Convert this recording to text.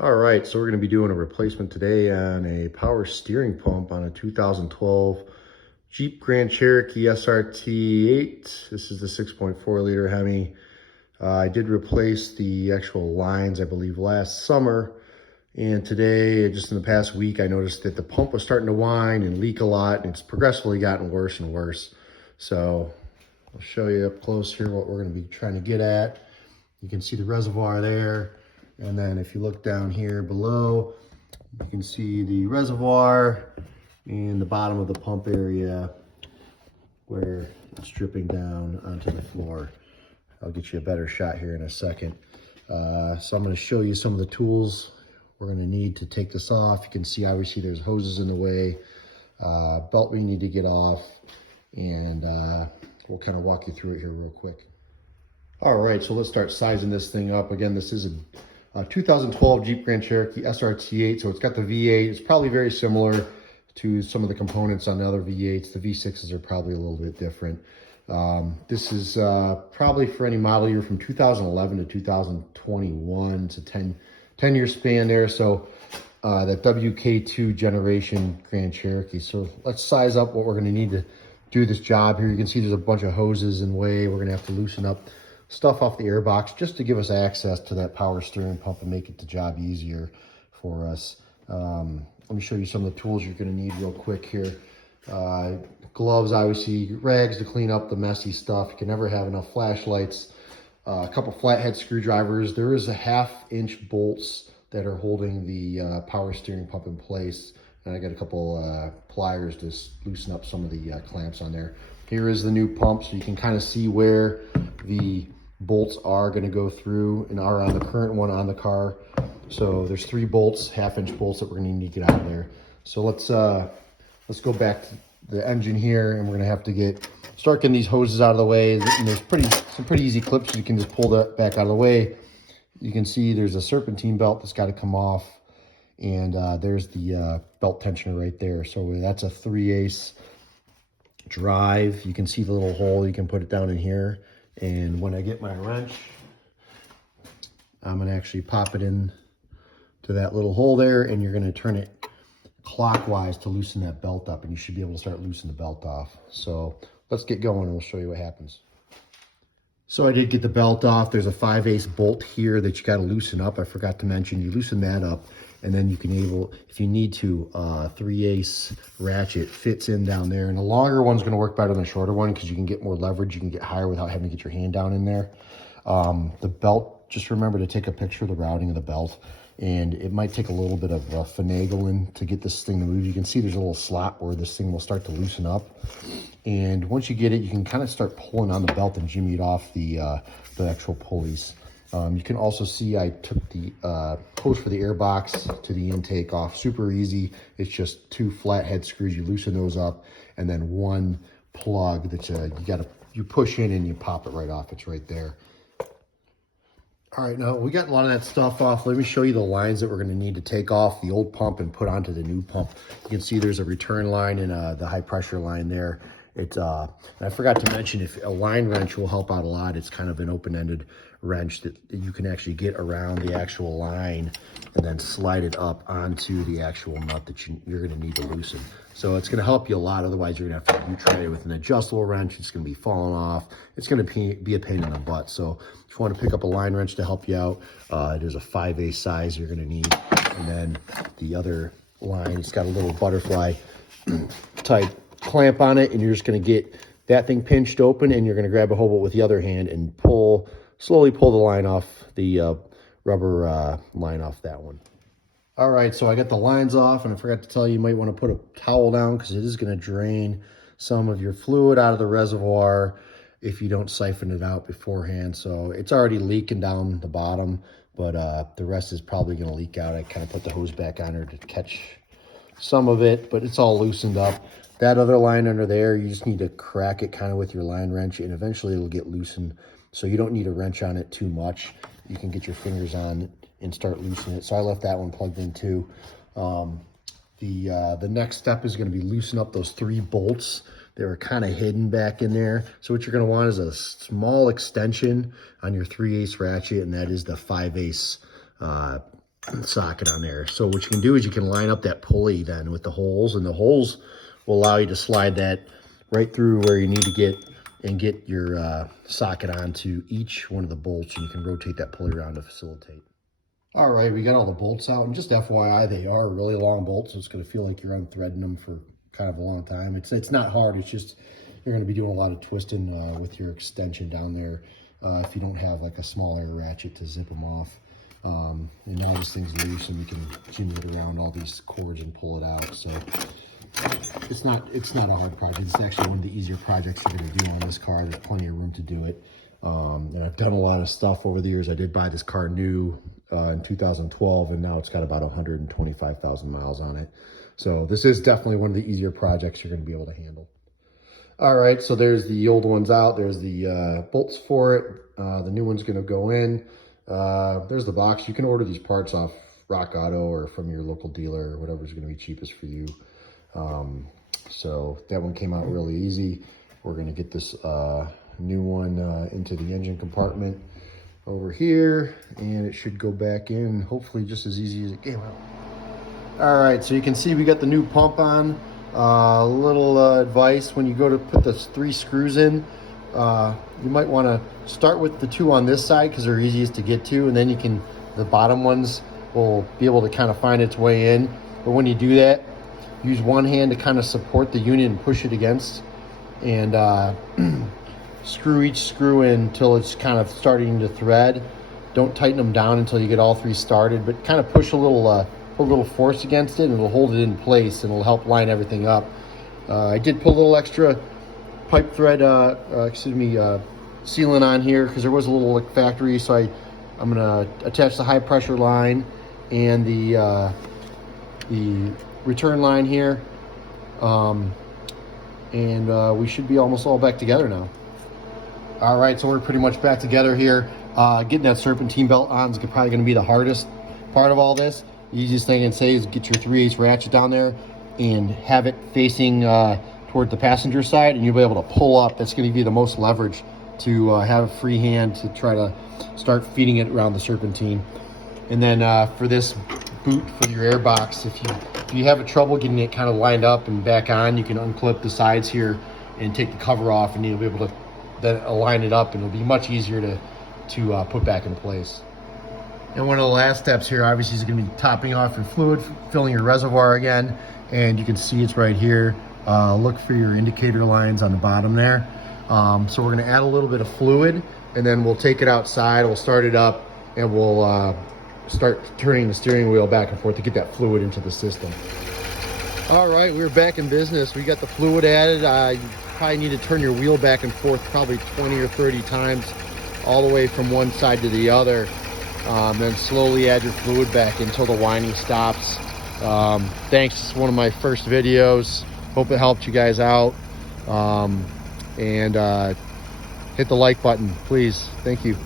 All right, so we're going to be doing a replacement today on a power steering pump on a 2012 Jeep Grand Cherokee SRT8. This is the 6.4 liter Hemi. I did replace the actual lines, I believe, last summer. And today, just in the past week, I noticed that the pump was starting to whine and leak a lot, and it's progressively gotten worse and worse. So I'll show you up close here what we're going to be trying to get at. You can see the reservoir there. And then if you look down here below, you can see the reservoir and the bottom of the pump area where it's dripping down onto the floor. I'll get you a better shot here in a second. So I'm going to show you some of the tools we're going to need to take this off. You can see obviously there's hoses in the way, belt we need to get off, and we'll kind of walk you through it here real quick. All right, so let's start sizing this thing up. Again, this is a 2012 Jeep Grand Cherokee SRT8, so it's got the V8. It's probably very similar to some of the components on the other V8s. The V6s are probably a little bit different. This is probably for any model year from 2011 to 2021. It's a 10-year span there, so that WK2 generation Grand Cherokee. So let's size up what we're going to need to do this job here. You can see there's a bunch of hoses in the way. We're going to have to loosen up stuff off the air box just to give us access to that power steering pump and make it the job easier for us. Let me show you some of the tools you're going to need real quick here. Gloves, obviously, rags to clean up the messy stuff. You can never have enough flashlights. A couple flathead screwdrivers. There is a 1/2-inch bolts that are holding the power steering pump in place. And I got a couple pliers to loosen up some of the clamps on there. Here is the new pump, so you can kind of see where the bolts are going to go through and are on the current one on the car. So there's 3 bolts, 1/2-inch bolts that we're going to need to get out of there. So let's go back to the engine here, and we're going to have to start getting these hoses out of the way. And there's some pretty easy clips. You can just pull that back out of the way. You can see there's a serpentine belt that's got to come off, and there's the belt tensioner right there. So that's a 3/8 drive. You can see the little hole. You can put it down in here. And when I get my wrench, I'm going to actually pop it in to that little hole there, and you're going to turn it clockwise to loosen that belt up, and you should be able to start loosening the belt off. So let's get going and we'll show you what happens. So I did get the belt off. There's a 5/8 bolt here that you got to loosen up. I forgot to mention, you loosen that up, and then you can if you need to, 3/8 ratchet fits in down there. And the longer one's going to work better than the shorter one because you can get more leverage. You can get higher without having to get your hand down in there. The belt, just remember to take a picture of the routing of the belt. And it might take a little bit of finagling to get this thing to move. You can see there's a little slot where this thing will start to loosen up. And once you get it, you can kind of start pulling on the belt and jimmy it off the actual pulleys. You can also see I took the hose for the air box to the intake off. Super easy. It's just 2 flathead screws. You loosen those up, and then 1 plug that you push in and you pop it right off. It's right there. All right, now we got a lot of that stuff off. Let me show you the lines that we're going to need to take off the old pump and put onto the new pump. You can see there's a return line and the high pressure line there. I forgot to mention, if a line wrench will help out a lot. It's kind of an open-ended wrench that you can actually get around the actual line and then slide it up onto the actual nut that you're going to need to loosen. So it's going to help you a lot. Otherwise, you're going to have to try it with an adjustable wrench. It's going to be falling off. It's going to be a pain in the butt. So if you want to pick up a line wrench to help you out, there's a 5/8 size you're going to need. And then the other line, it's got a little butterfly type clamp on it, and you're just going to get that thing pinched open, and you're going to grab a hobble with the other hand and slowly pull the line off, the rubber line off that one. All right, so I got the lines off, and I forgot to tell you, you might want to put a towel down because it is going to drain some of your fluid out of the reservoir if you don't siphon it out beforehand. So it's already leaking down the bottom, but the rest is probably going to leak out. I kind of put the hose back on her to catch some of it, but it's all loosened up. That other line under there, you just need to crack it kind of with your line wrench, and eventually it'll get loosened. So you don't need a wrench on it too much. You can get your fingers on it and start loosening it. So I left that one plugged in too. The next step is going to be loosen up those 3 bolts. They were kind of hidden back in there. So what you're going to want is a small extension on your 3/8 ratchet, and that is the 5/8 socket on there. So what you can do is you can line up that pulley then with the holes, and the holes will allow you to slide that right through where you need to get your socket onto each one of the bolts, and you can rotate that pulley around to facilitate. All right, we got all the bolts out, and just FYI, they are really long bolts, so it's going to feel like you're unthreading them for kind of a long time. It's not hard, it's just you're going to be doing a lot of twisting with your extension down there if you don't have like a small air ratchet to zip them off. And now this thing's loose, and you can jimmy it around all these cords and pull it out. So it's not a hard project. It's actually one of the easier projects you're going to do on this car. There's plenty of room to do it. And I've done a lot of stuff over the years. I did buy this car new in 2012, and now it's got about 125,000 miles on it. So this is definitely one of the easier projects you're going to be able to handle. All right, so there's the old ones out. There's the bolts for it. The new one's going to go in. There's the box. You can order these parts off Rock Auto or from your local dealer, or whatever's going to be cheapest for you. So that one came out really easy. We're going to get this new one into the engine compartment over here, and it should go back in hopefully just as easy as it came out. All right, so you can see we got the new pump on. A little advice: when you go to put the 3 screws in, you might want to start with the 2 on this side because they're easiest to get to, and then the bottom ones will be able to kind of find its way in. But when you do that, use one hand to kind of support the unit and push it against, and screw each screw in until it's kind of starting to thread. Don't tighten them down until you get all 3 started, but kind of push a little force against it, and it'll hold it in place, and it'll help line everything up. I did put a little extra pipe thread, sealant on here because there was a little factory, so I'm gonna attach the high pressure line and the return line here, and we should be almost all back together now. All right, so we're pretty much back together here. Getting that serpentine belt on is probably going to be the hardest part of all this. The easiest thing I can say is get your 3/8 ratchet down there and have it facing toward the passenger side, and you'll be able to pull up. That's going to give you the most leverage to have a free hand to try to start feeding it around the serpentine. And then for this boot for your air box, if you have trouble getting it kind of lined up and back on, you can unclip the sides here and take the cover off, and you'll be able to then align it up, and it'll be much easier to put back in place. And one of the last steps here, obviously, is going to be topping off your fluid, filling your reservoir again, and you can see it's right here. Look for your indicator lines on the bottom there. So we're going to add a little bit of fluid, and then we'll take it outside, we'll start it up, and we'll start turning the steering wheel back and forth to get that fluid into the system. All right, we're back in business. We got the fluid added. You probably need to turn your wheel back and forth probably 20 or 30 times all the way from one side to the other. Then slowly add your fluid back until the whining stops. Thanks, this is one of my first videos. Hope it helped you guys out. And hit the like button, please. Thank you.